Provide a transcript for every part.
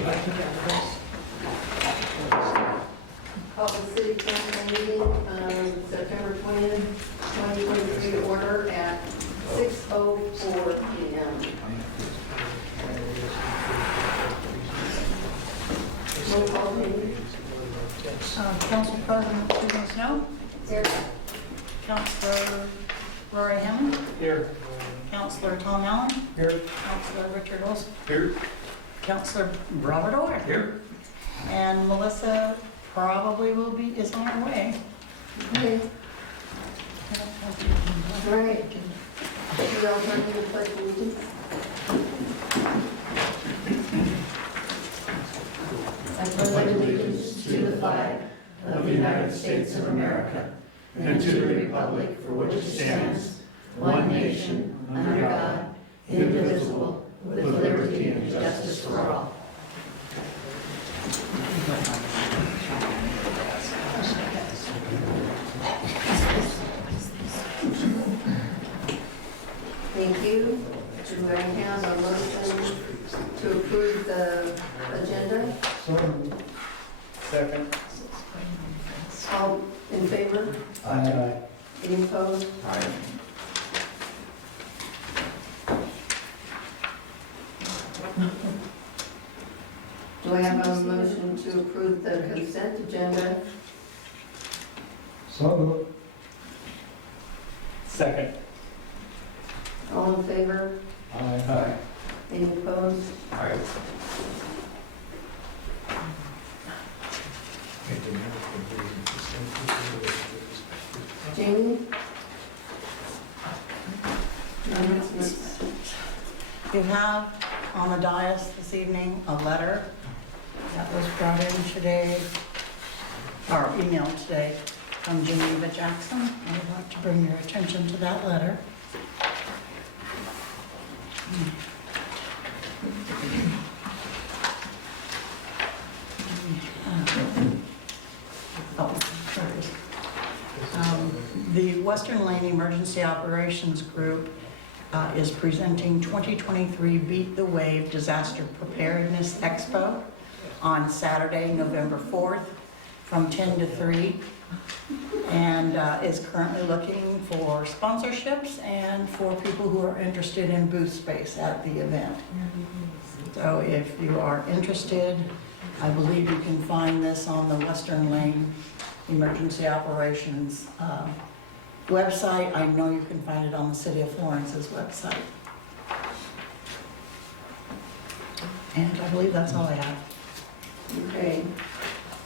Call the city council meeting, September 20th, 2023 to order at 6:04 p.m. Roll call, please. Council President Susan Snow, Here. Councilor Rory Hammond, Here. Councilor Tom Allen, Here. Councilor Richard Olson, Here. Councilor Robert Orr, Here. and Melissa probably is on her way. Okay. All right. We all turn to the pledge of allegiance. I pledge allegiance to the flag of the United States of America and to the republic for which it stands, one nation, under God, indivisible, with liberty and justice for all. Thank you. Do I have a motion to approve the agenda? Second. All in favor? Aye. Any opposed? Aye. Do I have a motion to approve the consent agenda? So moved. Second. All in favor? Aye. Any opposed? Aye. Jamie? Announcements. You have on the dais this evening a letter that was brought in today, or emailed today, from Geneva Jackson. I would like to bring your attention to that letter. Oh, there it is. The Western Lane Emergency Operations Group is presenting 2023 Beat the Wave Disaster Preparedness Expo on Saturday, November 4th from 10 to 3, and is currently looking for sponsorships and for people who are interested in booth space at the event. So if you are interested, I believe you can find this on the Western Lane Emergency Operations website. I know you can find it on the City of Florence's website. And I believe that's all I have. Okay.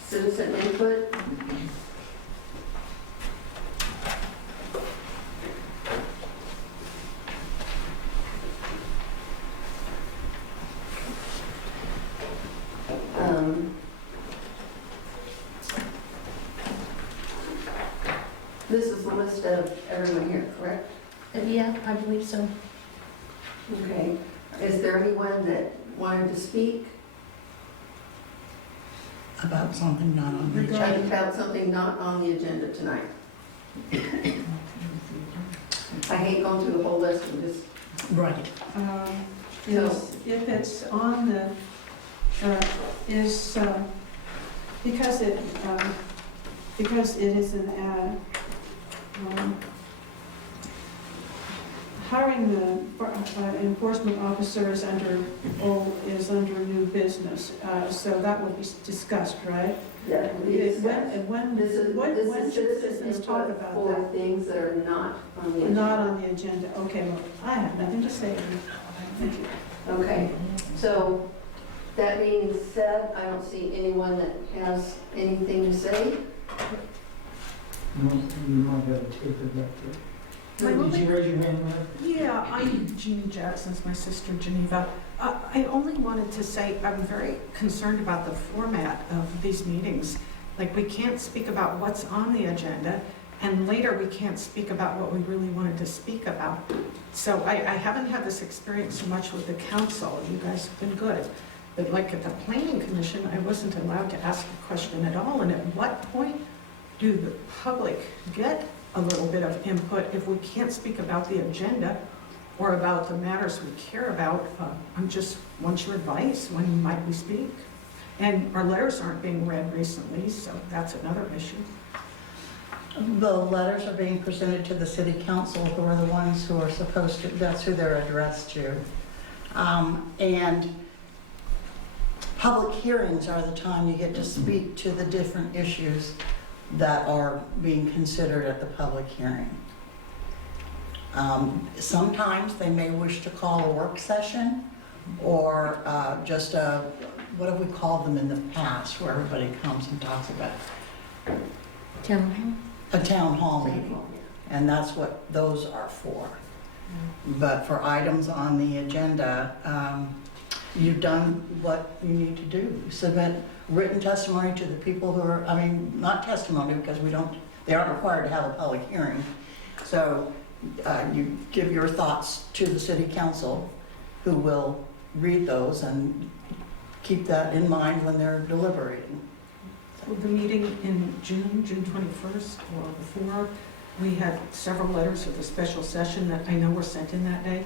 Citizen input? This is the list of everyone here, correct? Yeah, I believe so. Okay. Is there anyone that wanted to speak About something not on the agenda. about something not on the agenda tonight? I hate going through the whole list and just, Right. If it's on the, because it is an ad, hiring the enforcement officers is under new business, so that would be discussed, right? yeah, When this is should citizen citizens talk input about for that? things that are not on the agenda. Not on the agenda, okay, well, I have nothing to say. Thank you. Okay, so that being said, I don't see anyone that has anything to say. You might have to take it back My there. Did only- you raise your hand, Mary? Yeah, I'm Jeannie Jackson's my sister Geneva. I only wanted to say I'm very concerned about the format of these meetings. Like, we can't speak about what's on the agenda, and later we can't speak about what we really wanted to speak about. So I haven't had this experience so much with the council. You guys have been good. But like at the planning commission, I wasn't allowed to ask a question at all. And at what point do the public get a little bit of input if we can't speak about the agenda or about the matters we care about, I'm just want your advice. When might we speak? And our letters aren't being read recently, so that's another issue. The letters are being presented to the city council, who are the ones who are supposed to, that's who they're addressed to. And public hearings are the time you get to speak to the different issues that are being considered at the public hearing. Sometimes they may wish to call a work session or just a, what have we called them in the past, where everybody comes and talks about a town hall meeting. And that's what those are for. But for items on the agenda, you've done what you need to do. Submit written testimony to the people who are, I mean, not testimony because they aren't required to have a public hearing. So you give your thoughts to the city council, who will read those and keep that in mind when they're deliberating. So the meeting in June 21st or before, we had several letters of the special session that I know were sent in that day,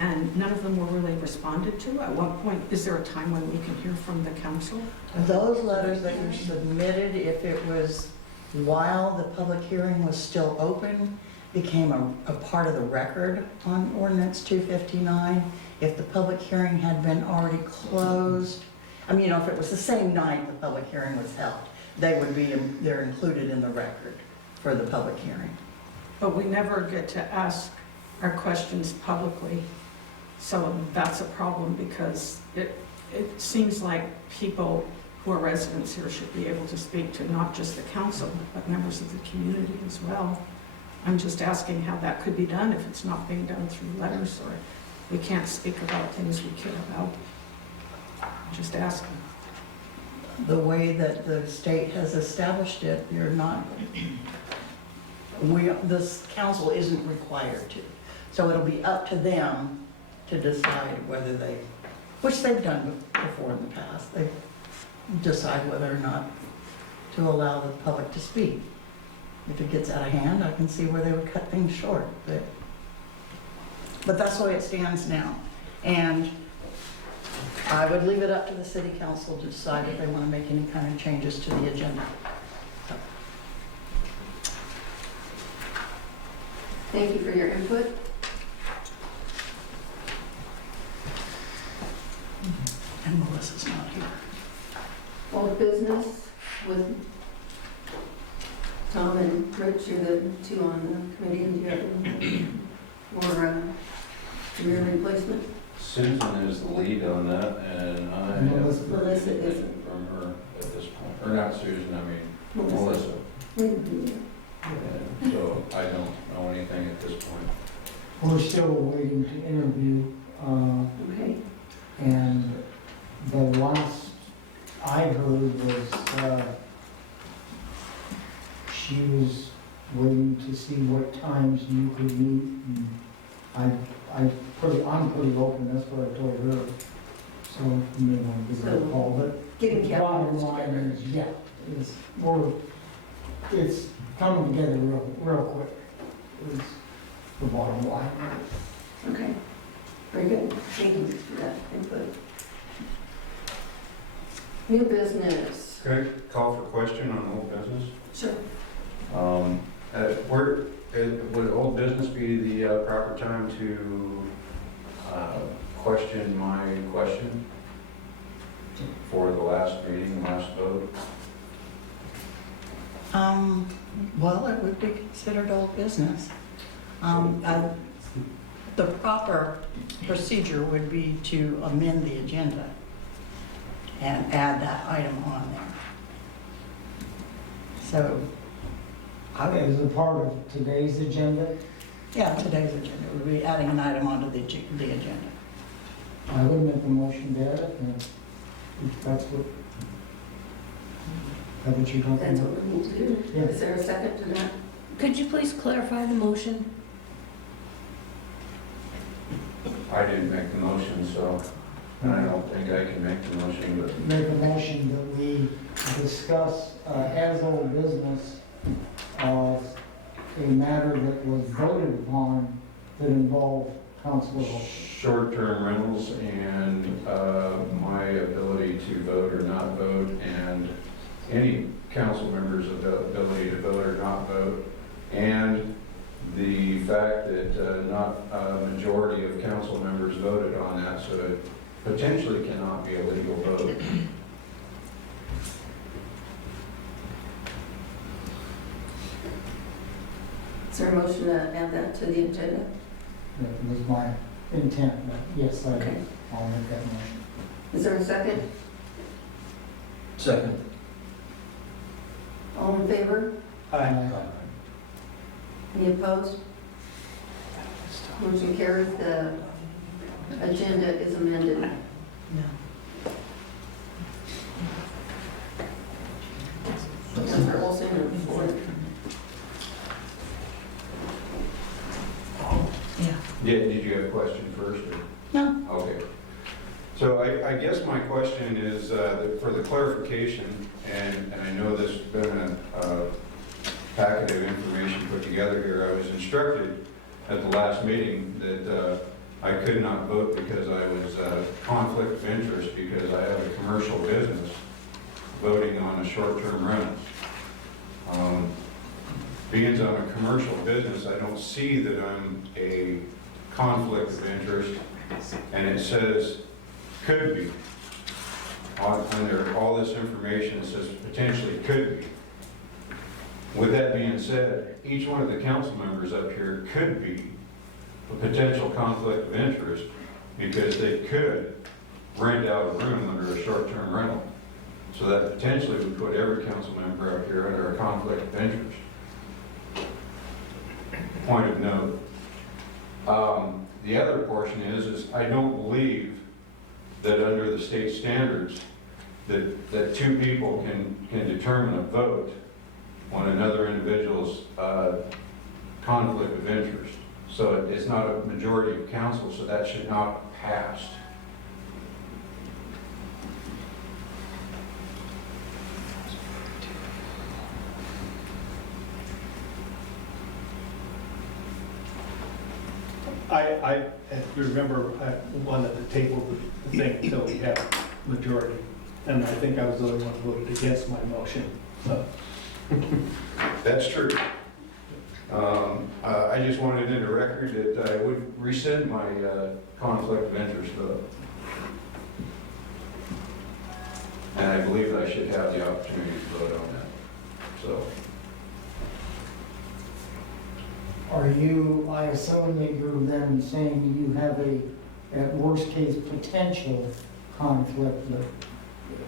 and none of them were really responded to. At what point, is there a time when we can hear from the council? Those letters that you submitted, if it was while the public hearing was still open, became a part of the record on ordinance 259. If the public hearing had been already closed, I mean, if it was the same night the public hearing was held, they're included in the record for the public hearing. But we never get to ask our questions publicly. So that's a problem, because it seems like people who are residents here should be able to speak to not just the council, but members of the community as well. I'm just asking how that could be done if it's not being done through letters, or we can't speak about things we care about. I'm just asking. The way that the state has established it, this council isn't required to. So it'll be up to them to decide whether which they've done before in the past, they decide whether or not to allow the public to speak. If it gets out of hand, I can see where they would cut things short, but that's the way it stands now. And I would leave it up to the city council to decide if they want to make any kind of changes to the agenda. Thank you for your input. And Melissa's not here. Old business with Tom and Rich, you're the two on the committee, and you have more career replacement. Susan is the lead on that, and I have Melissa is. anything from her at this point. Or not Susan, I mean Melissa. Mhm. And so I don't know anything at this point. We're still waiting to interview, Okay. and the last I heard was, she was waiting to see what times you could meet, and I'm pretty open, that's what I told her. So you may want to give her a call, but Getting bottom capital line together. is, yeah, it's coming together real quick, is the bottom line. Okay. Very good. Thank you for that input. New business. Could I call for question on old business? Sure. Would old business be the proper time to question my question for the last meeting, last vote? Well, it would be considered old business. The proper procedure would be to amend the agenda and add that item on there. So, As a part of today's agenda, today's agenda would be adding an item onto the agenda. I would make a motion to add it, and if that's what you're talking That's about. what we need to do. Yeah. Is there a second to that? Could you please clarify the motion? I didn't make the motion, so and I don't think I can make the motion, but Make a motion that we discuss as old business a matter that was voted upon that involved Counselor Olson? Short-term rentals and my ability to vote or not vote, and any council member's ability to vote or not vote, and the fact that not a majority of council members voted on that, so it potentially cannot be a legal vote. Is there a motion to add that to the agenda? That was my intent, but yes, I'll Okay. make that motion. Is there a second? Second. All in favor? Aye. Any opposed? Motion carries. The agenda is amended. Yeah. Councilor Olson, or Ford? Yeah. Did you have a question first? Or? No. Okay. So I guess my question is, for the clarification, and I know this has been a packet of information put together here, I was instructed at the last meeting that I could not vote because I was conflict of interest because I have a commercial business voting on a short-term rental. Being I'm a commercial business, I don't see that I'm a conflict of interest, and it says could be. Under all this information, it says potentially could be. With that being said, each one of the council members up here could be a potential conflict of interest because they could rent out a room under a short-term rental. So that potentially would put every council member up here under a conflict of interest. Point of note. The other portion is I don't believe that under the state standards that two people can determine a vote on another individual's conflict of interest. So it's not a majority of council, so that should not have passed. I remember I wanted to table the thing until we had majority, and I think I was the only one who voted against my motion, so. That's true. I just wanted in the record that I would rescind my conflict of interest vote. And I believe I should have the opportunity to vote on that, so. Are you, I assume that you're then saying you have at worst case, potential conflict, but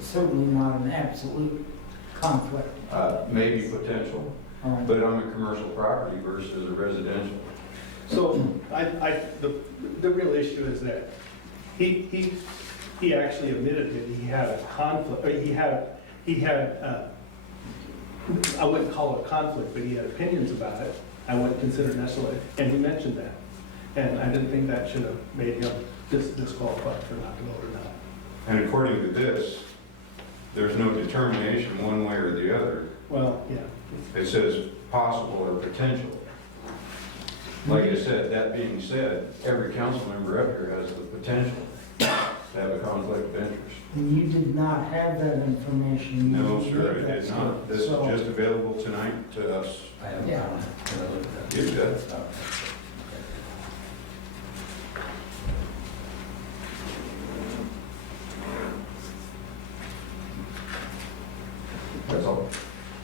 certainly not an absolute conflict. Maybe potential, All right. but on a commercial property versus a residential. So the real issue is that he actually admitted that he had a conflict, or he had I wouldn't call it a conflict, but he had opinions about it. I wouldn't consider it necessarily, and he mentioned that. And I didn't think that should have made him disqualified for not to vote or not. And according to this, there's no determination one way or the other. Well, yeah. It says possible or potential. Like I said, that being said, every council member up here has the potential to have a conflict of interest. And you did not have that information? You No, didn't sir, get I that did not. stuff. This is So- just available tonight to us. I have Yeah. You did. That's all.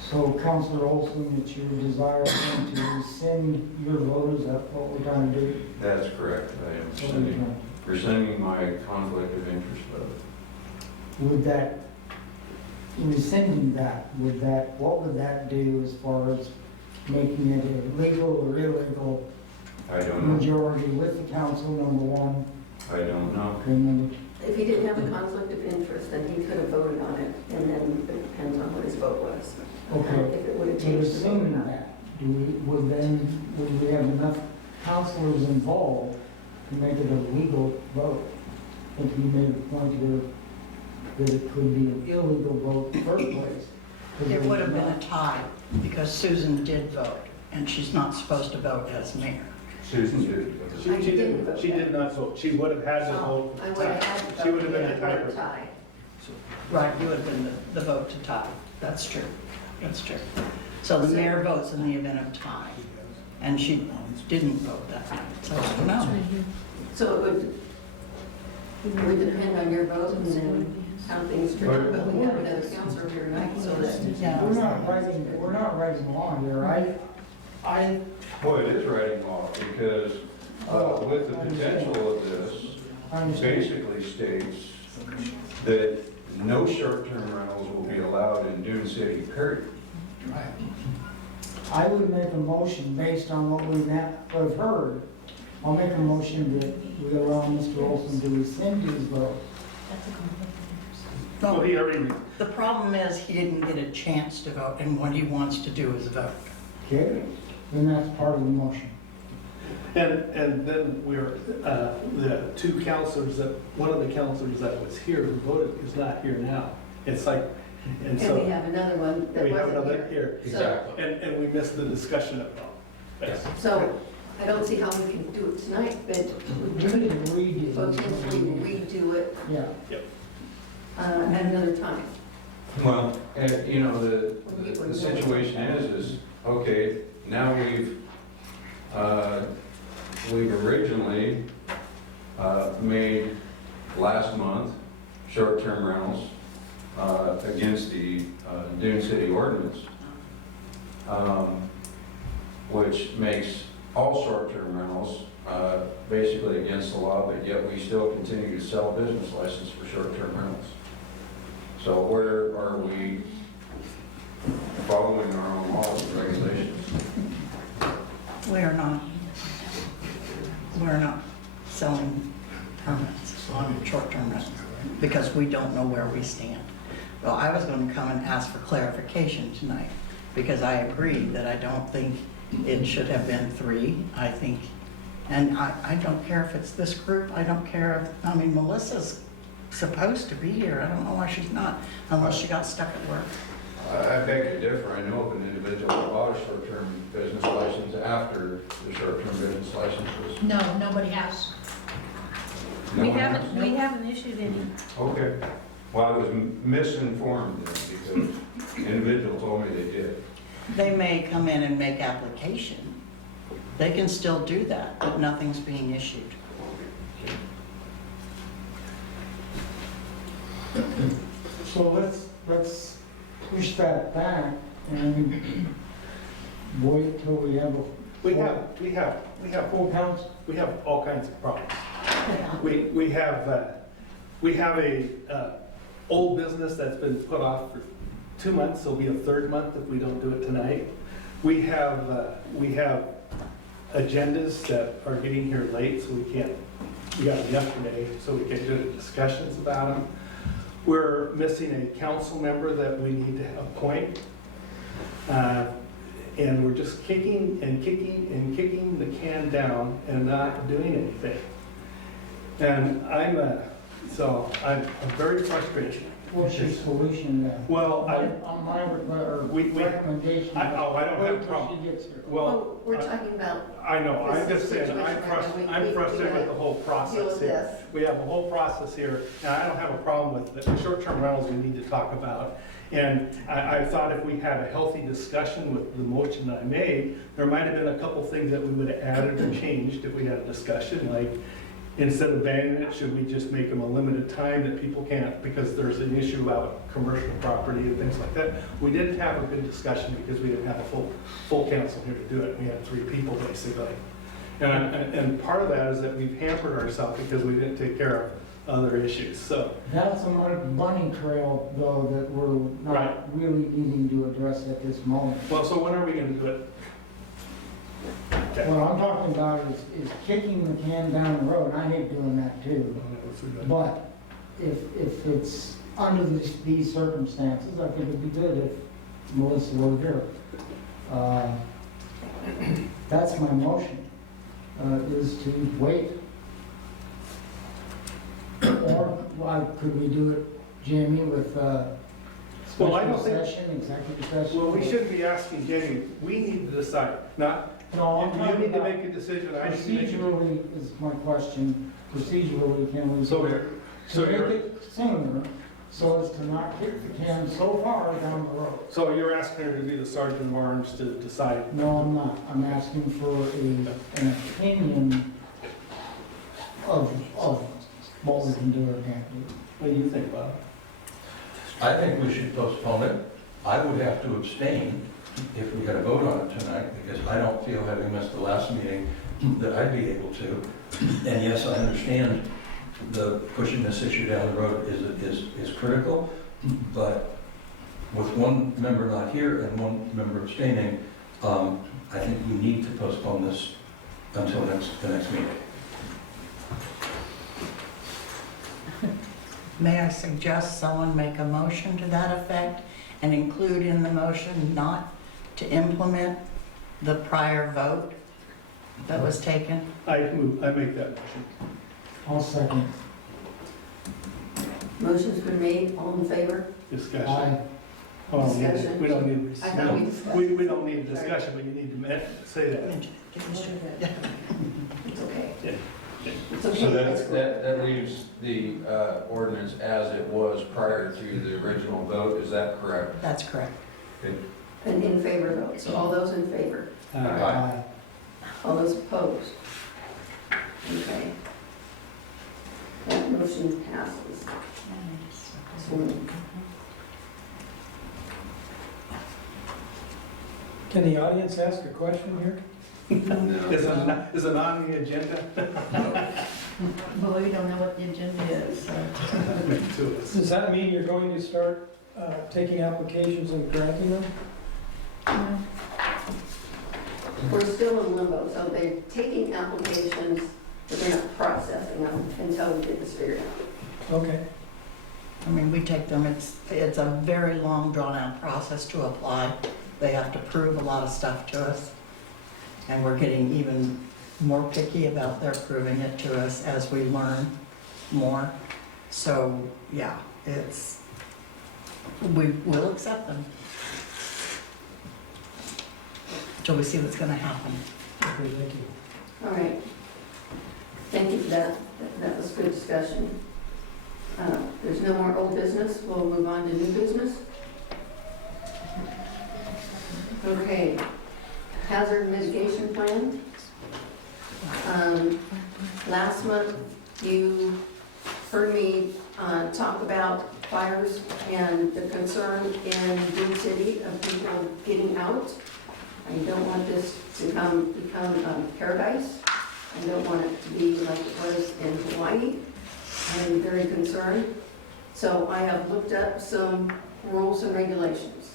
So Counselor Olson, it's your desire then to rescind your vote, is that what we're trying to do? That's correct. I am rescinding my conflict of interest vote. Would that, rescinding that, what would that do as far as making it a legal or illegal I don't know. majority with the council, number one? I don't know. Okay, number If he didn't have a conflict of interest, then he could have voted on it, and then it depends on what his vote was. Okay. If it would have So changed the vote or assuming not. that, would we have enough counselors involved to make it a legal vote? If you made a point here that it could be an illegal vote in the first place. It would have been a tie because Susan did vote and she's not supposed to vote as mayor. Susan did. She did not vote. She would have had to Oh, vote. I would have had to She would vote have been in the a tiebreaker. tie. Right, you would have been the vote to tie. That's true. That's true. So the mayor votes in the event of tie, and she didn't vote that night, so no. So it would depend on your vote and then how things turn out, but we have another counselor here tonight, so that, Yeah. We're not writing law here. I, Well, it is writing law, because with the potential of this, I understand. basically states that no short-term rentals will be allowed in Dune City, period. I would make a motion based on what we've heard. I'll make a motion that we allow Mr. Olson to rescind his vote. Well, No, he already, the problem is he didn't get a chance to vote, and what he wants to do is vote. Okay? Then that's part of the motion. and then we're, the two counselors that, one of the counselors that was here who voted is not here now. It's like, and and so we have another one that we have wasn't another here. here. Exactly. And we missed the discussion of it. So I don't see how we can do it tonight, but we You could can redo potentially it. redo it Yeah. at another time. Well, and, you know, the situation is, okay, now we've originally made last month short-term rentals against the Dune City ordinance, which makes all short-term rentals basically against the law, but yet we still continue to sell business license for short-term rentals. So where are we following our own laws and regulations? We're not selling permits on short-term rentals because we don't know where we stand. Well, I was going to come and ask for clarification tonight because I agree that I don't think it should have been 3. I think, and I don't care if it's this group. I don't care if, I mean, Melissa's supposed to be here. I don't know why she's not, unless she got stuck at work. I beg to differ. I know of an individual that bought a short-term business license after the short-term business license was. No, nobody has. No We one haven't, else? we haven't issued any. Okay. Well, I was misinformed then because the individual told me they did. They may come in and make application. They can still do that, but nothing's being issued. So let's push that back and wait till we have a We have full council. we have all kinds of problems. We have a old business that's been put off for 2 months, so it'll be a 3rd month if we don't do it tonight. We have agendas that are getting here late, so we got them yesterday, so we can't do the discussions about them. We're missing a council member that we need to appoint. And we're just kicking and kicking and kicking the can down and not doing anything. And I'm very frustrated. What's your solution then? Well, On my recommendation. I don't have a wait till problem. she gets here. Well, We're talking about, I know, I'm just saying, I'm Situation, I'm we frustrated with gotta the whole deal process with here. this. We have a whole process here, and I don't have a problem with the short-term rentals we need to talk about. And I thought if we had a healthy discussion with the motion that I made, there might have been a couple things that we would have added or changed if we had a discussion, like, instead of banning it, should we just make them a limited time that people can't, because there's an issue about commercial property and things like that. We didn't have a good discussion because we didn't have a full council here to do it. We had 3 people basically. And part of that is that we've hampered ourselves because we didn't take care of other issues, so. That's a bunny trail, though, that we're Right. not really needing to address at this moment. Well, so when are we gonna do it? Okay. What I'm talking about is kicking the can down the road. I hate doing that too. But if it's under these circumstances, I think it'd be good if Melissa were here. That's my motion, is to wait. Or could we do it, Jamie, with Well, I special don't think- session, executive session? Well, we shouldn't be asking Jamie, we need to decide, not No, I'm You talking need to about make a decision. I need to make a- procedurally is my question. Procedurally, can we? So to you're, make it sooner, so as to not kick the can so far down the road. so you're asking her to be the sergeant of arms to decide? No, I'm not. I'm asking for an opinion of what we can do or can't do. What do you think, Bob? I think we should postpone it. I would have to abstain if we had a vote on it tonight, because I don't feel, having missed the last meeting, that I'd be able to. And yes, I understand the pushing this issue down the road is critical, but with one member not here and one member abstaining, I think we need to postpone this until the next meeting. May I suggest someone make a motion to that effect and include in the motion not to implement the prior vote that was taken? I make that motion. I'll second. Motion's been made, all in favor? Discussion. Aye. Oh, Discussion. we don't need, I thought we discussed. we don't need a discussion, but you need to say that. It's okay. Yeah. It's okay. So That leaves the ordinance as it was prior to the original vote, is that correct? That's correct. An in favor vote, so all those in favor, Aye. all those opposed? Okay. That motion passes. Can the audience ask a question here? Is it on the agenda? Well, we don't know what the agenda is, so. Does that mean you're going to start taking applications and granting them? No. We're still in limbo, so they're taking applications, but they're not processing them until we get this figured out. Okay. I mean, we take them, it's a very long, drawn-out process to apply. They have to prove a lot of stuff to us, and we're getting even more picky about their proving it to us as we learn more. So, yeah, we will accept them until we see what's gonna happen. Okay, thank you. All right. Thank you for that. That was good discussion. There's no more old business. We'll move on to new business. Okay. Hazard mitigation plan. Last month, you heard me talk about fires and the concern in Dune City of people getting out. I don't want this to become paradise. I don't want it to be like it was in Hawaii. I'm very concerned. So I have looked up some rules and regulations.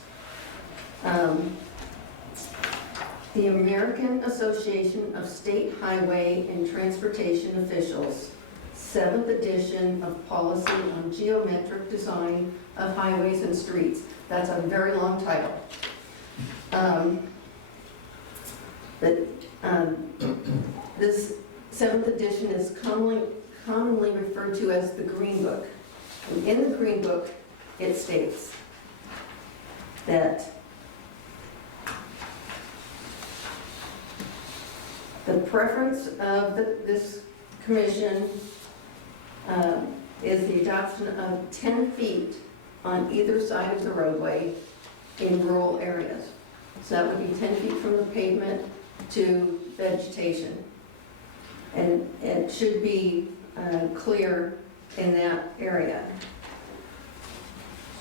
The American Association of State Highway and Transportation Officials, 7th edition of policy on geometric design of highways and streets. That's a very long title. This 7th edition is commonly referred to as the Green Book. And in the Green Book, it states that the preference of this commission is the adoption of 10 feet on either side of the roadway in rural areas. So that would be 10 feet from the pavement to vegetation. And it should be clear in that area.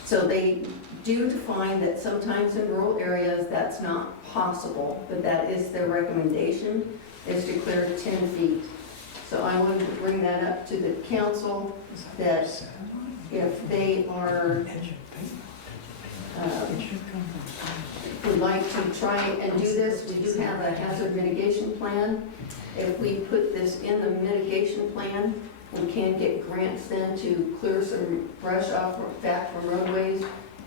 So they do define that sometimes in rural areas that's not possible, but that is their recommendation, is to clear 10 feet. So I wanted to bring that up to the council, that if they are, would like to try and do this, we do have a hazard mitigation plan. If we put this in the mitigation plan, we can get grants then to clear some brush off back from roadways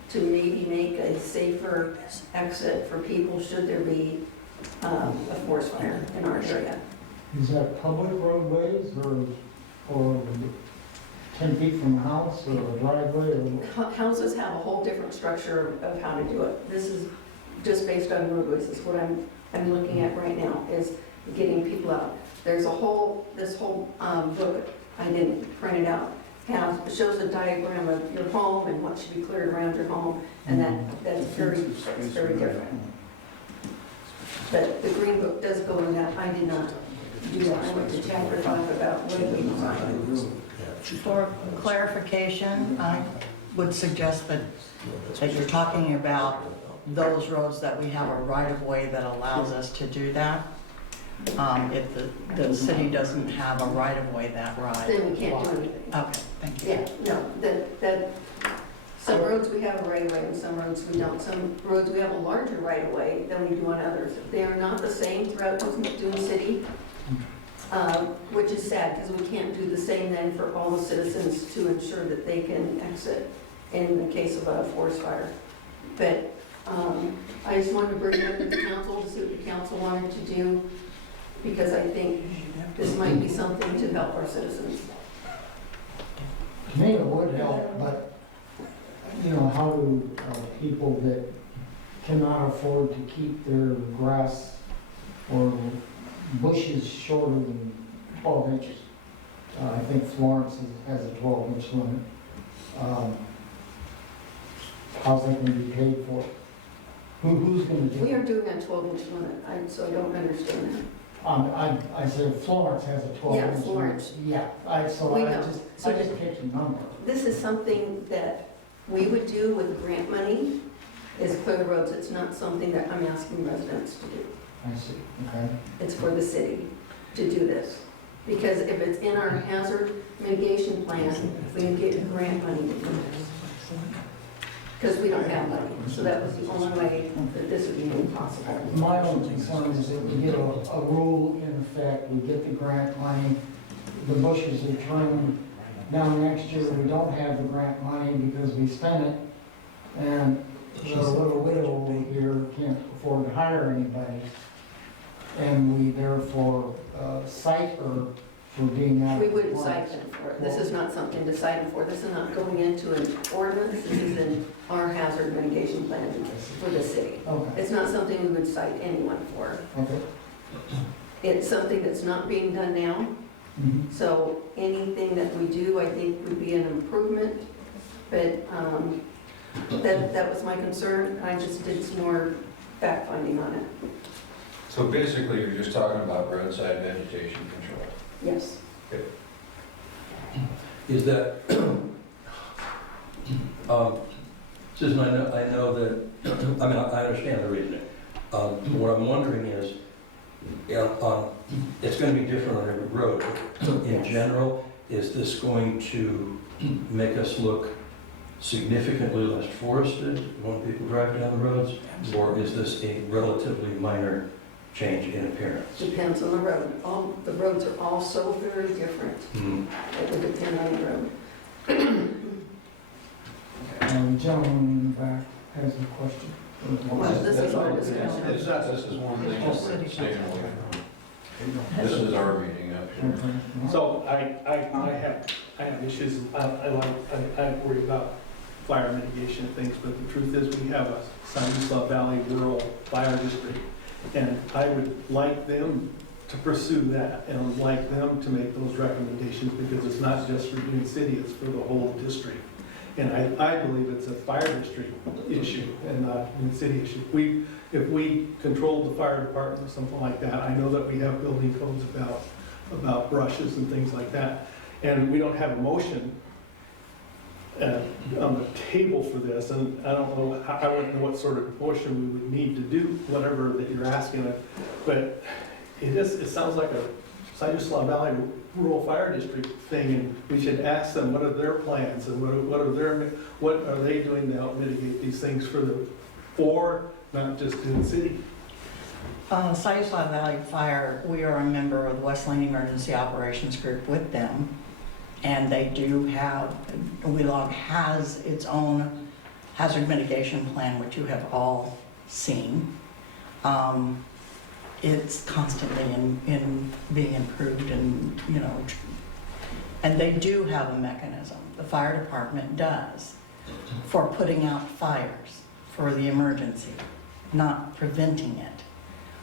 to maybe make a safer exit for people should there be a forest fire in our area. Is that public roadways or 10 feet from a house or a driveway or? Houses have a whole different structure of how to do it. This is just based on roadways is what I'm looking at right now, is getting people out. There's this whole book, I didn't print it out, shows a diagram of your home and what should be cleared around your home, and that's very different. But the green book does go in that. I did not do that. I went to chapter 5 about roadway design. For clarification, I would suggest that you're talking about those roads that we have a right-of-way that allows us to do that. If the city doesn't have a right-of-way that ride. Then we can't do anything. Okay, thank you. Yeah, no, some roads we have a right of way and some roads we don't. Some roads we have a larger right of way than we do on others. They are not the same throughout Dune City, which is sad because we can't do the same then for all the citizens to ensure that they can exit in the case of a forest fire. But I just wanted to bring it up to the council to see what the council wanted to do, because I think this might be something to help our citizens. To me, it would help, but, you know, how do people that cannot afford to keep their grass or bushes shorter than 12 inches? I think Florence has a 12-inch limit. How's that going to be paid for? Who's going to do it? We are doing a 12-inch limit, so I don't understand that. I said Florence has a 12 Yeah, inch. Florence. Yeah, We know. I just picked a number. This is something that we would do with grant money, is clear the roads. It's not something that I'm asking residents to do. I see, okay. It's for the city to do this. Because if it's in our hazard mitigation plan, we can get grant money to do this. Because we don't have money. So that was the only way that this would be possible. My only concern is that we get a rule in effect, we get the grant money, the bushes are trimmed. Now next year, we don't have the grant money because we spent it, and the little widow over here can't afford to hire anybody. And we therefore cite her for being out of We wouldn't compliance. cite them for it. This is not something to cite them for. This is not going into an ordinance. This is in our hazard mitigation plan for the city. Okay, It's not something we would cite anyone for. okay. It's something that's not being done now. Mhm. So anything that we do, I think, would be an improvement. But that was my concern. I just did some more fact finding on it. So basically, you're just talking about roadside vegetation control. Yes. Is that, Susan, I know that, I mean, I understand the reasoning. What I'm wondering is, it's going to be different on every road. In general, is this going to make us look significantly less forested when people drive down the roads? Or is this a relatively minor change in appearance? Depends on the road. All the roads are all so very different. It would depend on the road. The gentleman in the back has a question. Well, this is our discussion. It's not, this is one thing that we're staying away from. This is our meeting up here. So I have issues, I worry about fire mitigation and things, but the truth is we have a San Valley Rural Fire District, and I would like them to pursue that, and I'd like them to make those recommendations, because it's not just for Dune City, it's for the whole district. And I believe it's a fire district issue and not a Dune City issue. If we controlled the fire department or something like that, I know that we have building codes about brushes and things like that, and we don't have a motion on the table for this, and I don't know, I wouldn't know what sort of motion we would need to do, whatever that you're asking, but it sounds like a San Valley Rural Fire District thing, and we should ask them what are their plans and what are they doing to help mitigate these things for not just Dune City. Siuslaw Valley Fire, we are a member of the West Lane Emergency Operations Group with them. And they do have, WELOG has its own hazard mitigation plan, which you have all seen. It's constantly in being improved, and, you know, and they do have a mechanism, the fire department does, for putting out fires for the emergency. not preventing it.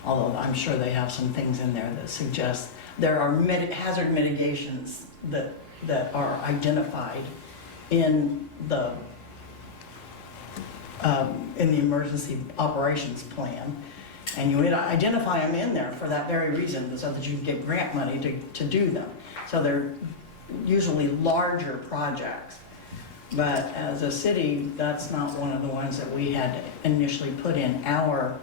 Although I'm sure they have some things in there that suggest there are hazard mitigations that are identified in the emergency operations plan. And you identify them in there for that very reason, so that you can get grant money to do them. So they're usually larger projects. But as a city, that's not one of the ones that we had initially put in our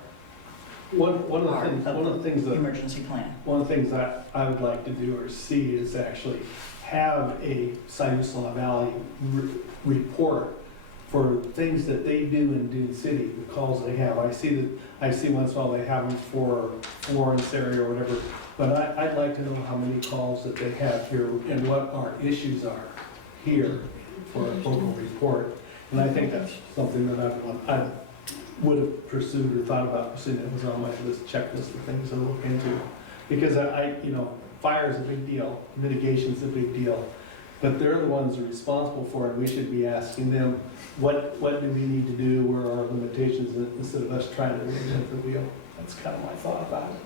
One of the things that emergency plan. One of the things that I would like to do or see is actually have a Siuslaw Valley report for things that they do in Dune City, the calls they have. I see once in a while they have them for Florence area or whatever, but I'd like to know how many calls that they have here and what our issues are here for a local report. And I think that's something that I would have pursued or thought about pursuing. It was on my list, checklist of things to look into. Because fire is a big deal, mitigation is a big deal, but they're the ones who are responsible for it. We should be asking them, what do we need to do, where are our limitations, instead of us trying to reinvent the wheel. That's kind of my thought about it.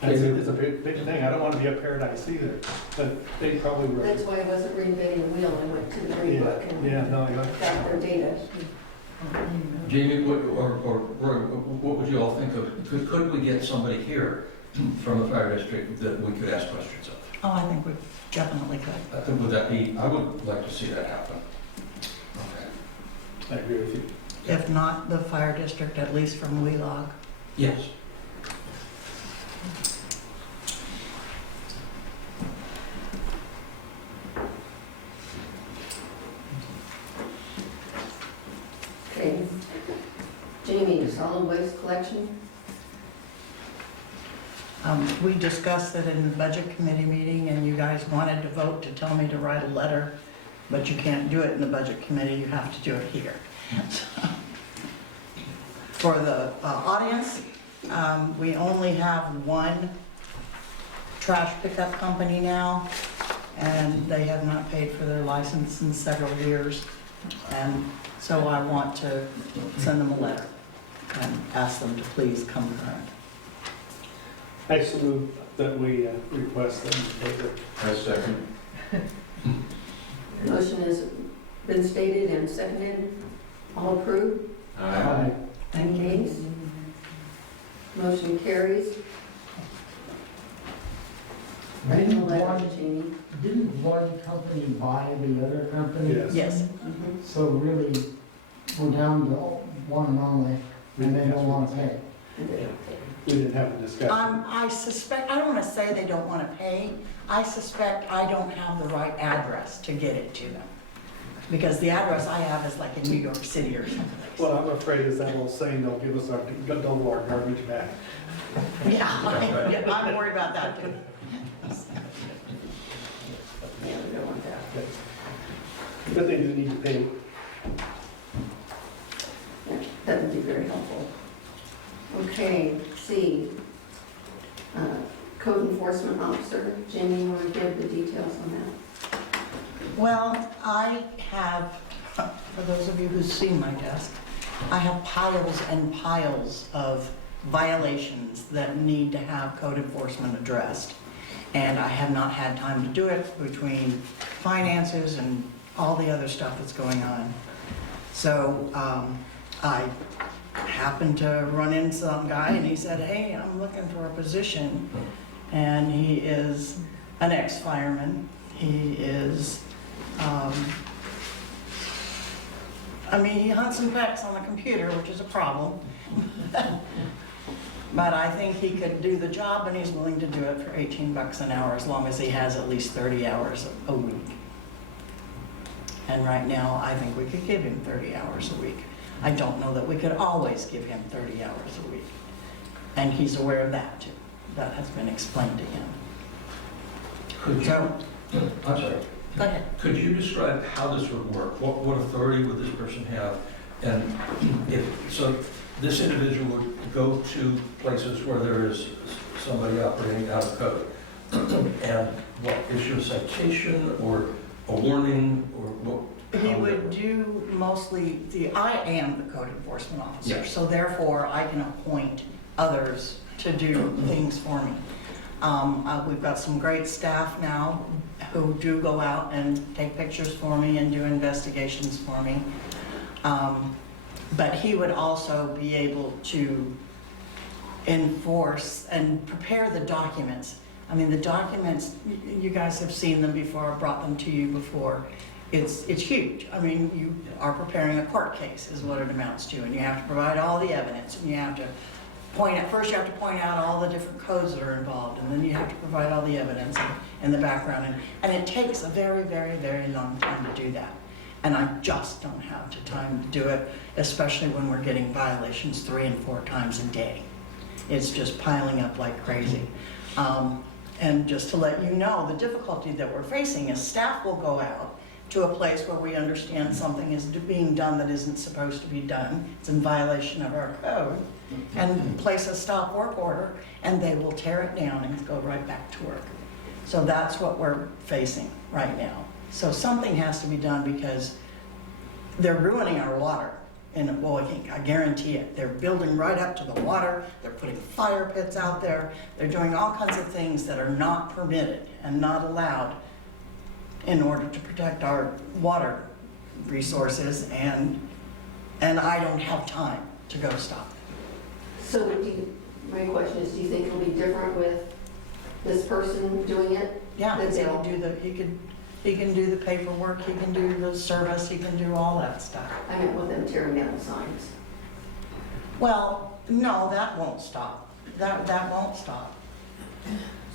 And it's a big thing. I don't want to be a paradise either, but they probably were. That's why I wasn't reinventing the wheel. I went to the Green Book and No, got their data. Jamie, or Roy, what would you all think of, could we get somebody here from the fire district that we could ask questions of? Oh, I think we definitely could. Would that be, I would like to see that happen. Okay. I agree with you. If not the fire district, at least from Wheelock. Yes. Okay. Jamie, solid waste collection? We discussed it in the budget committee meeting, and you guys wanted to vote to tell me to write a letter, but you can't do it in the budget committee, you have to do it here. For the audience, we only have one trash pickup company now, and they have not paid for their license in several years. And so I want to send them a letter and ask them to please come current. I salute that we request them to pay their. I second. Motion has been stated and seconded. All approved? Aye. Any nays? Motion carries. Writing a letter to Jamie. Didn't one company buy the other company? Yes. Yes. Mhm. So really, we're down to one and only, and they don't want to pay. We didn't have a discussion. I suspect, I don't want to say they don't want to pay. I suspect I don't have the right address to get it to them. Because the address I have is like in New York City or someplace. What I'm afraid is that little saying, they'll give us double our garbage back. Yeah, I'm worried about that too. Yeah, we don't want that. But they do need to pay. Yeah, that would be very helpful. Okay, C. Code enforcement officer. Jamie, you want to give the details on that? Well, I have, for those of you who've seen my desk, I have piles and piles of violations that need to have code enforcement addressed. And I have not had time to do it between finances and all the other stuff that's going on. So I happened to run into some guy and he said, hey, I'm looking for a position. And he is an ex-fireman. He is, he hunts and pecks on the computer, which is a problem. But I think he could do the job and he's willing to do it for $18 an hour as long as he has at least 30 hours a week. And right now, I think we could give him 30 hours a week. I don't know that we could always give him 30 hours a week. And he's aware of that too. That has been explained to him. Could you, So, I'm sorry, go ahead. could you describe how this would work? What authority would this person have? And so this individual would go to places where there is somebody operating out of code. And what, issue a citation or a warning, or He would do mostly I am the code enforcement officer, Yeah. so therefore I can appoint others to do things for me. We've got some great staff now who do go out and take pictures for me and do investigations for me. But he would also be able to enforce and prepare the documents. I mean, the documents, you guys have seen them before, I've brought them to you before. It's huge. I mean, you are preparing a court case is what it amounts to, and you have to provide all the evidence, and you have to first you have to point out all the different codes that are involved, and then you have to provide all the evidence in the background, and it takes a very, very, very long time to do that. And I just don't have the time to do it, especially when we're getting violations 3 and 4 times a day. It's just piling up like crazy. And just to let you know, the difficulty that we're facing is staff will go out to a place where we understand something is being done that isn't supposed to be done, it's in violation of our code, and place a stop work order, and they will tear it down and go right back to work. So that's what we're facing right now. So something has to be done because they're ruining our water. And well, I guarantee it. They're building right up to the water, they're putting fire pits out there, they're doing all kinds of things that are not permitted and not allowed in order to protect our water resources, and I don't have time to go stop it. So my question is, do you think it'll be different with this person doing it? Yeah, That he they'll- can do the paperwork, he can do the service, he can do all that stuff. I meant with them tearing down the signs. Well, no, that won't stop. That won't stop.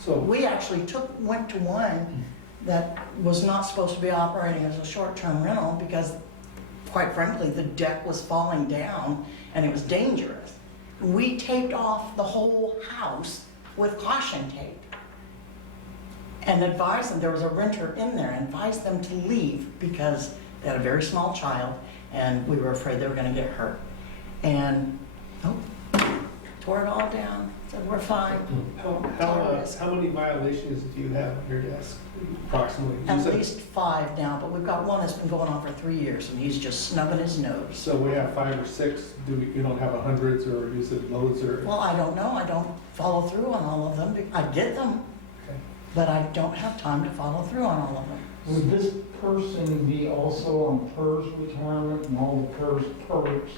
So, We actually went to one that was not supposed to be operating as a short-term rental because, quite frankly, the deck was falling down and it was dangerous. We taped off the whole house with caution tape and advised them, there was a renter in there, and advised them to leave because they had a very small child and we were afraid they were gonna get hurt. And, tore it all down, said, we're fine. how many violations do you have on your desk approximately? You At said- least 5 now, but we've got one that's been going on for 3 years, and he's just snubbing his nose. So we have 5 or 6, you don't have hundreds, or is it loads, or? Well, I don't know, I don't follow through on all of them. I get them, Okay. but I don't have time to follow through on all of them. Would this person be also on PERS retirement and all the PERS perks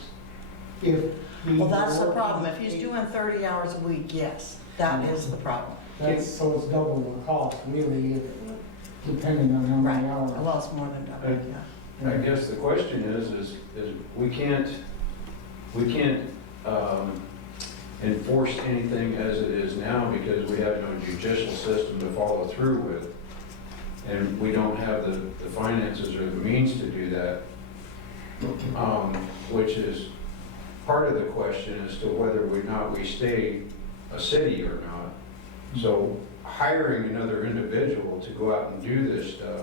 if he? Well, that's the problem. If he's doing 30 hours a week, yes, that is the problem. So it's double the cost, really, depending on how Right, many hours. well, it's more than double, yeah. I guess the question is we can't enforce anything as it is now because we have no judicial system to follow through with. And we don't have the finances or the means to do that, which is part of the question as to whether or not we stay a city or not. So hiring another individual to go out and do this stuff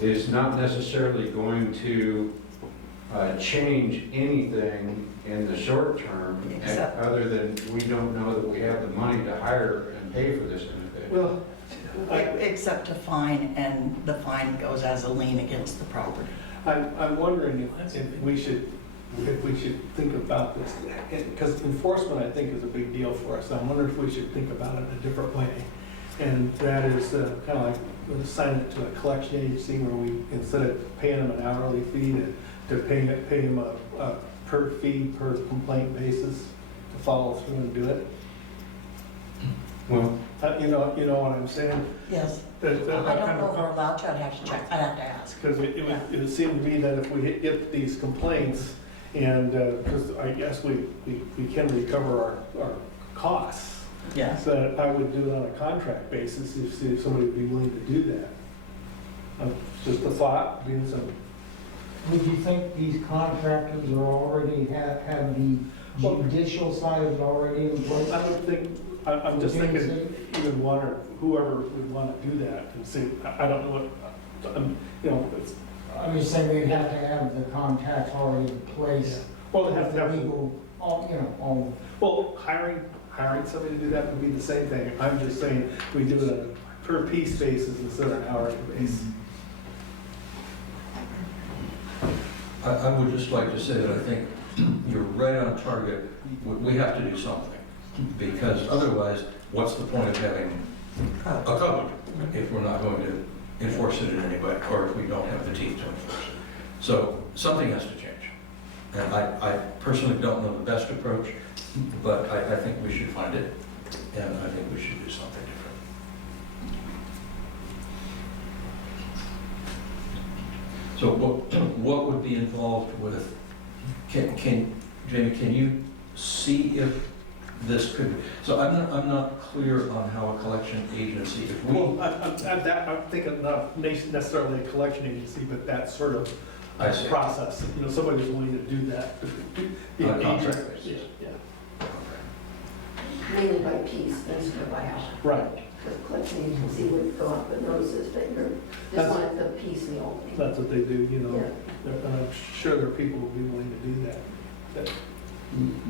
is not necessarily going to change anything in the short term, Except- other than we don't know that we have the money to hire and pay for this individual. Well, Except to fine, and the fine goes as a lien against the property. I'm wondering if we should think about this, because enforcement, I think, is a big deal for us. I'm wondering if we should think about it a different way. And that is kind of like assign it to a collection agency where we, instead of paying them an hourly fee, to pay them a per fee, per complaint basis to follow through and do it. Well, You know what I'm saying? Yes, I That don't kind know of- if we're allowed to, I'd have to check, I'd have to ask. Because it would seem to me that if we get these complaints, and, because I guess we can recover our costs, Yes. so I would do it on a contract basis if somebody would be willing to do that. Just a thought, being some, Would you think these contractors are already have the judicial side of it already in place? I would think, I'm just thinking, even one or whoever would want to do that, and see, I don't know what, it's, I'm just saying we'd have to have the contacts already in place. well, they have to have, Legal, all. well, hiring somebody to do that would be the same thing. I'm just saying, we do it on a per piece basis instead of an hourly basis. I would just like to say that I think you're right on target. We have to do something, because otherwise, what's the point of having a code if we're not going to enforce it in any way, or if we don't have the teeth to enforce it? So something has to change. And I personally don't know the best approach, but I think we should find it, and I think we should do something different. So what would be involved with, Jamie, can you see if this could, so I'm not clear on how a collection agency, if we, Well, I'm thinking not necessarily a collection agency, but that sort of I see. process. You know, somebody who's willing to do that. On a contract basis. Yeah, yeah. Mainly by piece instead of by hour. Right, Because collection agency would go out with notices, but you're just want the piecemeal. that's what they do, you know. Yeah. And I'm sure there are people who will be willing to do that.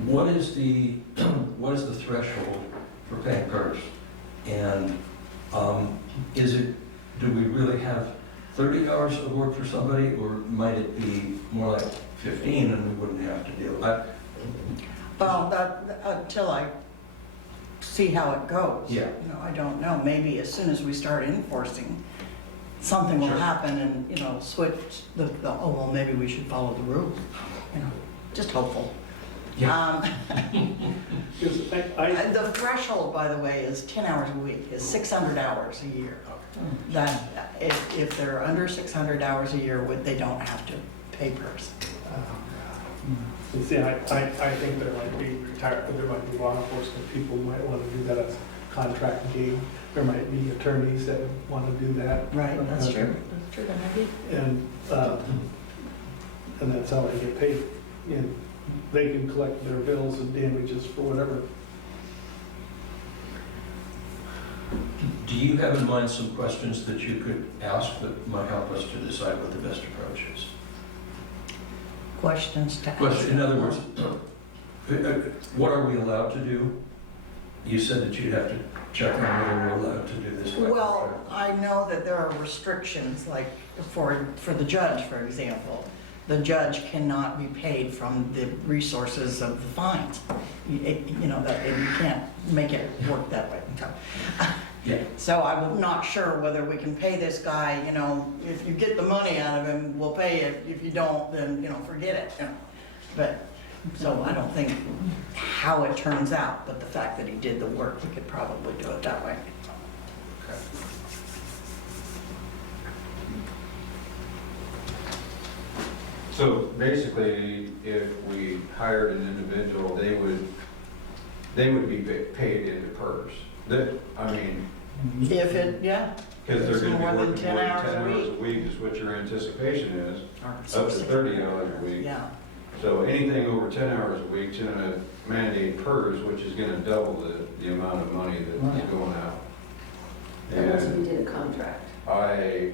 what is the threshold for paying PERS? And is it, do we really have 30 hours of work for somebody, or might it be more like 15 and we wouldn't have to deal with that? Well, until I see how it goes. Yeah. You know, I don't know, maybe as soon as we start enforcing, something will Sure. happen and, you know, switch oh, well, maybe we should follow the rules, you know, just hopeful. Yeah. Because And the threshold, by the way, is 10 hours a week, is 600 hours a year. That, if they're under 600 hours a year, they don't have to pay PERS. you see, I think there might be law enforcement people who might want to do that as a contract gig. There might be attorneys that would want to do that. Right, that's true, that's true, that might be. And that's how they get paid. And they can collect their bills and damages for whatever. Do you have in mind some questions that you could ask that might help us to decide what the best approach is? Questions to ask. Question, in other words, what are we allowed to do? You said that you'd have to check on whether we're allowed to do this. Well, I know that there are restrictions, like for the judge, for example. The judge cannot be paid from the resources of the fines. You know, that you can't make it work that way. Yeah. So I'm not sure whether we can pay this guy, you know, if you get the money out of him, we'll pay it. If you don't, then, you know, forget it. You know. But, so I don't think how it turns out, but the fact that he did the work, we could probably do it that way. Okay. So basically, if we hired an individual, they would be paid into PERS. I mean, If it, yeah. because they're It's going to be more than working 10 more than hours 10 a hours a week. week is what your anticipation is, Or up to 30 hours a week. Yeah, So anything over 10 hours a week is going to mandate PERS, which is going to double the amount of money that's going out. Unless And we did a contract. I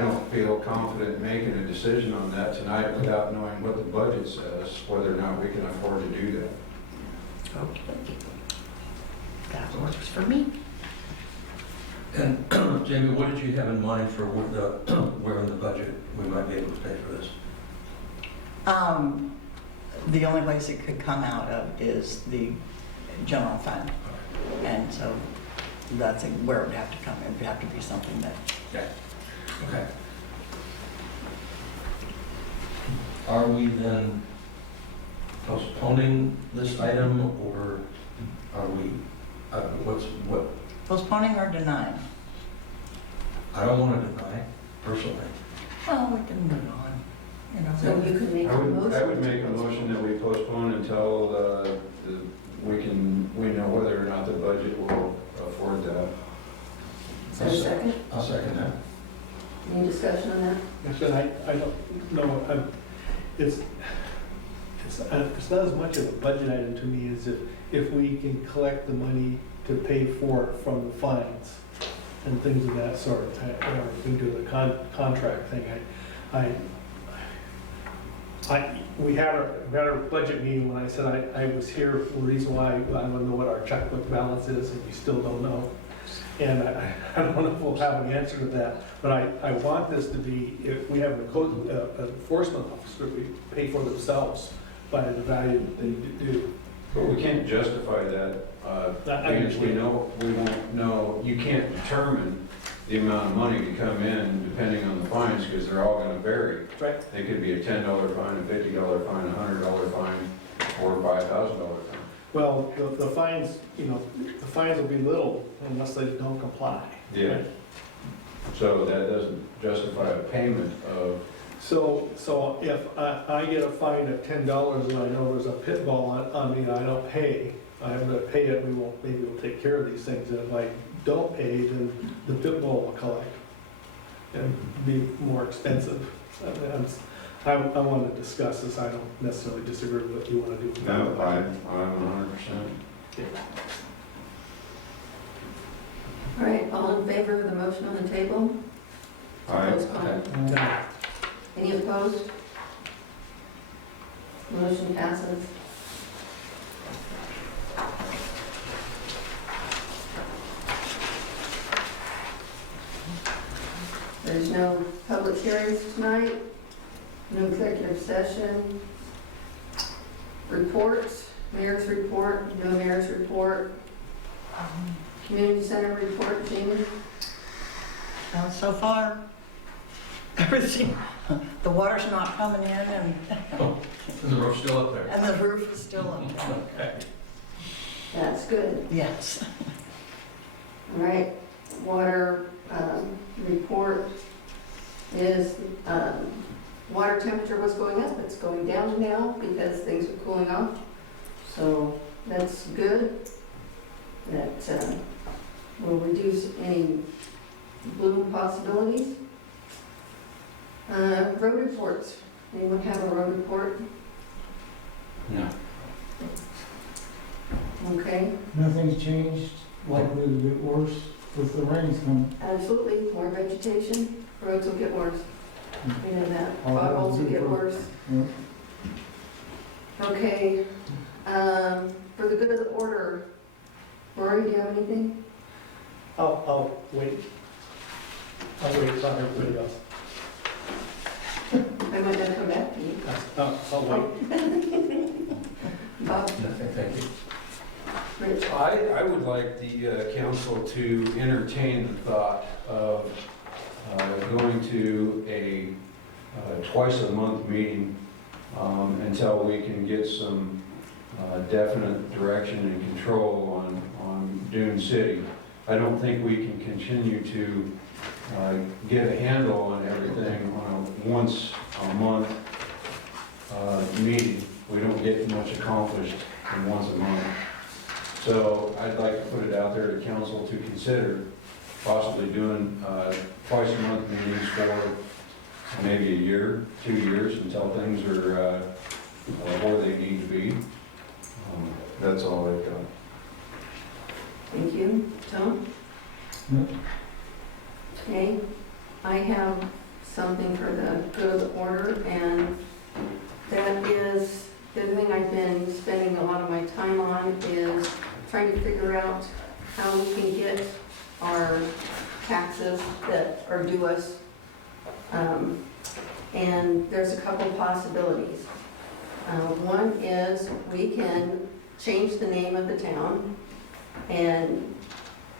don't feel confident making a decision on that tonight without knowing what the budget says, whether or not we can afford to do that. okay. That works for me. And Jamie, what did you have in mind for where in the budget we might be able to pay for this? The only place it could come out of is the general fund. And so that's where it would have to come. It would have to be something that, Okay. Okay. Are we then postponing this item, or are we, what, postponing or denying? I don't want to deny, personally. Well, we can move on, you know. So you could make a motion. I would make a motion that we postpone until we know whether or not the budget will afford that. Is there a second? I'll second that. Any discussion on that? Actually, I don't know, it's not as much of a budget item to me as if we can collect the money to pay for it from the fines and things of that sort, or if we do the contract thing. We had our budget meeting when I said I was here for the reason why I don't know what our checkbook balance is, and you still don't know. And I don't know if we'll have an answer to that, but I want this to be, if we have an enforcement officer, we pay for themselves by the value that they do. But we can't justify that, because we won't know, you can't determine the amount of money to come in depending on the fines, because they're all gonna vary. Right. They could be a $10 fine, a $50 fine, a $100 fine, or a $5,000 fine. Well, the fines, the fines will be little unless they don't comply. Yeah. So that doesn't justify a payment of, So if I get a fine of $10 and I know there's a pit bull on me and I don't pay, I'm gonna pay it, maybe we'll take care of these things. And if I don't pay, then the pit bull will collect and be more expensive. I want to discuss this, I don't necessarily disagree with what you want to do. no, I'm 100%. All right, all in favor of the motion on the table? Opposed, comment? Any opposed? Motion passes. There's no public hearings tonight, no executive session. Reports, mayor's report, no mayor's report. Community center report, Jean? So far, everything, the water's not coming in and Is the roof still up there? and the roof is still up. Okay. That's good. Yes. All right, water report is, water temperature was going up, it's going down now because things are cooling off. So that's good. That will reduce any bloom possibilities. Road reports. Anyone have a road report? No. Okay, Nothing's changed, likely to get worse with the rains coming. absolutely. More vegetation, roads will get worse. You know that. Oh, that Potholes would will be get for- worse. Yeah. Okay, for the good of the order, Rory, do you have anything? I'll wait. I'll wait on everybody else. I might not come back to you. I'll wait. Bob, Nothing, thank you. Rich? I would like the council to entertain the thought of going to a twice-a-month meeting until we can get some definite direction and control on Dune City. I don't think we can continue to get a handle on everything on a once-a-month meeting. We don't get much accomplished in once a month. So I'd like to put it out there to council to consider possibly doing twice-a-month meetings for maybe a year, 2 years, until things are where they need to be. That's all I've got. Thank you. Tom? No. Okay, I have something for the good of the order, and that is, the thing I've been spending a lot of my time on is trying to figure out how we can get our taxes that are due us. And there's a couple possibilities. One is we can change the name of the town and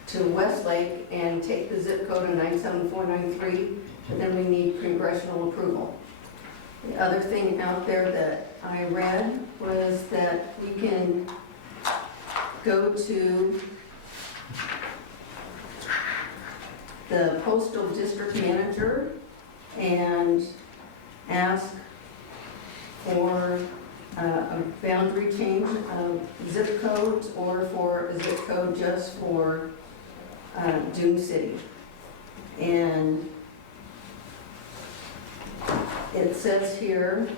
to Westlake and take the zip code of 97493, but then we need congressional approval. The other thing out there that I read was that we can go to the postal district manager and ask for a boundary change of zip codes or for a zip code just for Dune City. And it says here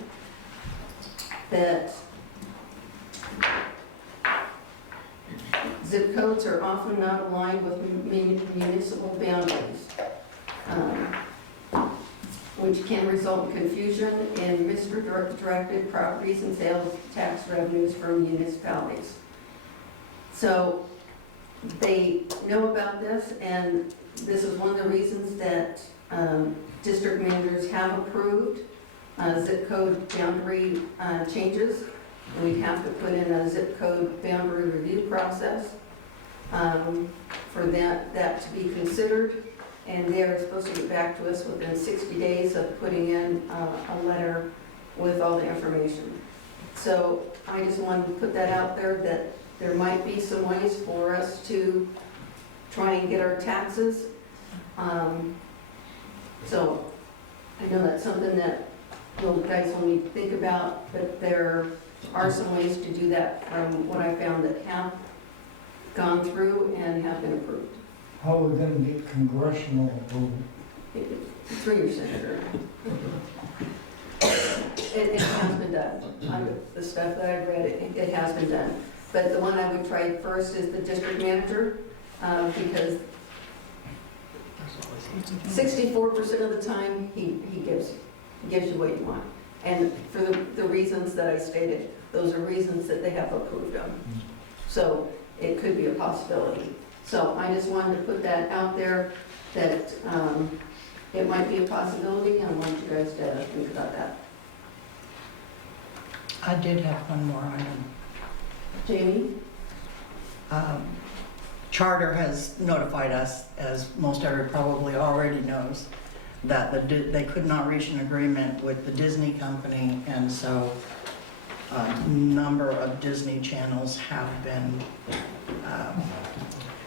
that zip codes are often not aligned with municipal boundaries, which can result in confusion and misdirected properties and sales tax revenues for municipalities. So they know about this, and this is one of the reasons that district managers have approved zip code boundary changes. We have to put in a zip code boundary review process for that to be considered, and they're supposed to get back to us within 60 days of putting in a letter with all the information. So I just wanted to put that out there, that there might be some ways for us to try and get our taxes. So I know that's something that you guys will need to think about, but there are some ways to do that from what I found that have gone through and have been approved. How are we gonna get congressional approval? Through your senator. It has been done. The stuff that I've read, it has been done. But the one I would try first is the district manager, because 64% of the time, he gives you what you want. And for the reasons that I stated, those are reasons that they have approved of. So it could be a possibility. So I just wanted to put that out there, that it might be a possibility, and I want you guys to think about that. I did have one more item. Jamie? Charter has notified us, as most everyone probably already knows, that they could not reach an agreement with the Disney company, and so a number of Disney channels have been,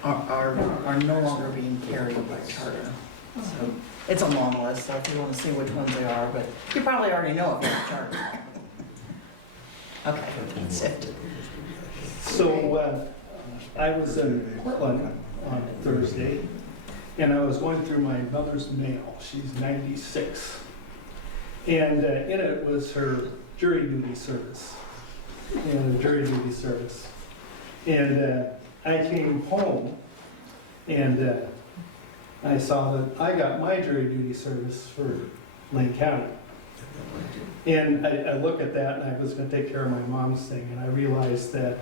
are no longer being carried by Charter. So it's a long list, so if you want to see which ones they are, but you probably already know if you're Charter. Okay, that's it. So I was in Portland on Thursday, and I was going through my mother's mail. She's 96. And in it was her jury duty service. And I came home, and I saw that I got my jury duty service for Lane County. And I look at that, and I was going to take care of my mom's thing, and I realized that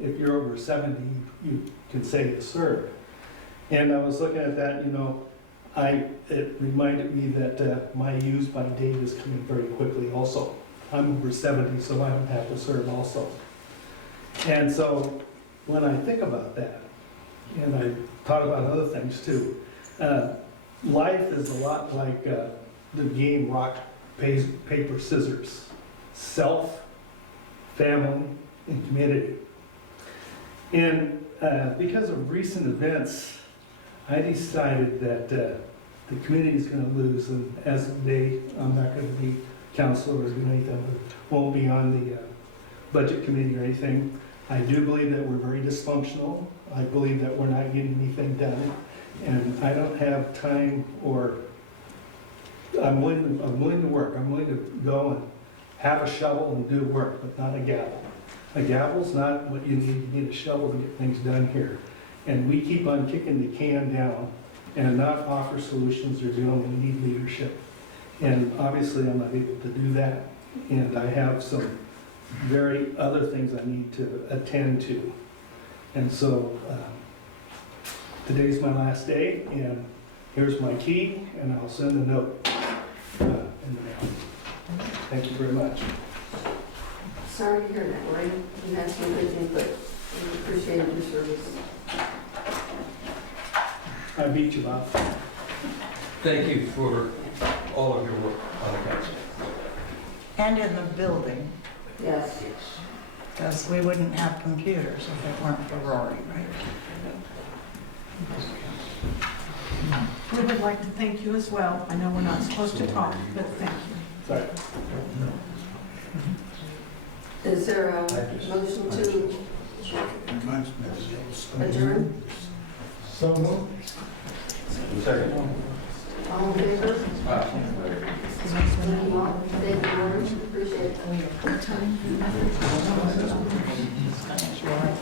if you're over 70, you can say you served. And I was looking at that, it reminded me that my use by date is coming very quickly also. I'm over 70, so I don't have to serve also. And so when I think about that, and I thought about other things too, life is a lot like the game rock, paper, scissors. Self, family, and community. And because of recent events, I decided that the community is going to lose, and as of today, I'm not going to be counselor or do anything, won't be on the budget committee or anything. I do believe that we're very dysfunctional. I believe that we're not getting anything done, and I don't have time, or I'm willing to work. I'm willing to go and have a shovel and do work, but not a gavel. A gavel's not what you need. You need a shovel to get things done here. And we keep on kicking the can down and not offer solutions or doing. We need leadership. And obviously I'm not able to do that. And I have some very other things I need to attend to. And so today's my last day, and here's my key, and I'll send a note in the mail. Thank you very much. Sorry to hear that, Lori. You had some good input. We appreciated your service. I beat you, Bob. Thank you for all of your work on the council. And in the building, Yes. because we wouldn't have computers if it weren't for Rory, right? We would like to thank you as well. I know we're not supposed to talk, but thank you. Sorry. Is there a motion to adjourn? So moved. Second. All in favor? Thank you all. Thank you, Lori. Appreciate it. Thanks, Rory.